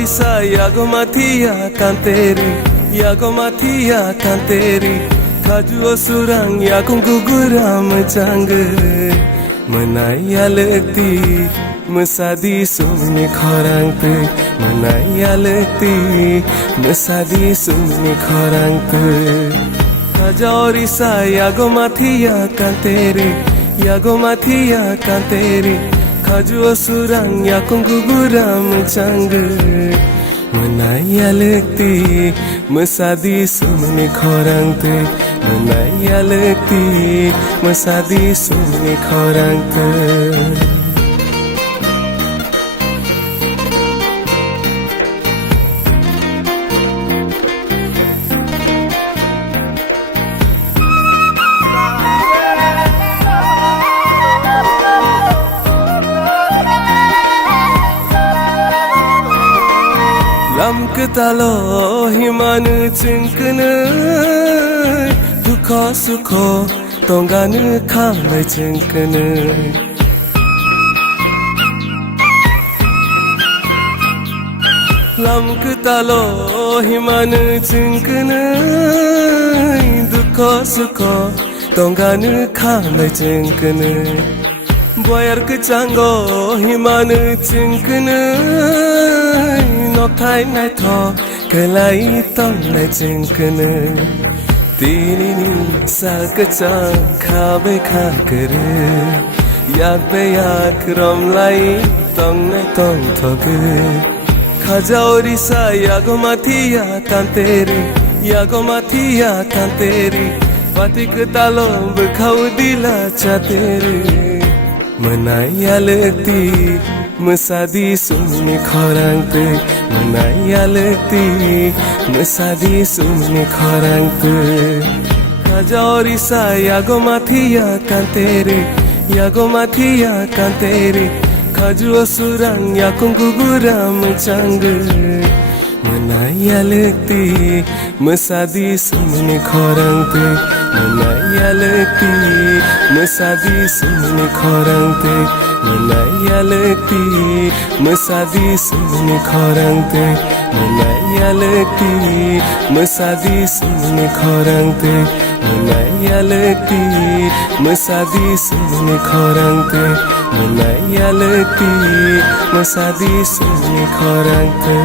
Kajaorisa yago matia kanteri, yago matia kanteri. Kaju surang yago guguram jang, menaya lekti mesadi sumni khorang te, menaya lekti mesadi sumni khorang te. Kajaorisa yago matia kanteri, yago matia kanteri. Kaju surang yago guguram jang, menaya lekti mesadi sumni khorang te, menaya lekti mesadi sumni khorang te. Lam ketalo himan cengkene, dukha sukho tonggan khamai cengkene. Lam ketalo himan cengkene, dukha sukho tonggan khamai cengkene. Boyar kecanggo himan cengkene, Thai nai tho kelai tong nai cengkene. Tini ni sal kecang khabe kha kere, yak be yak rom lai tong nai tong thoge. Kajaorisa yago matia kanteri, yago matia kanteri. Patik talo bekhau dila chatere, menaya lekti mesadi sumni khorang te, menaya lekti mesadi sumni khorang te. Kajaorisa yago matia kanteri, yago matia kanteri. Kaju surang yago guguram jang, menaya lekti mesadi sumni khorang te, menaya lekti mesadi sumni khorang te, menaya lekti mesadi sumni khorang te, menaya lekti mesadi sumni khorang te, menaya lekti mesadi sumni khorang te, menaya lekti mesadi sumni khorang te.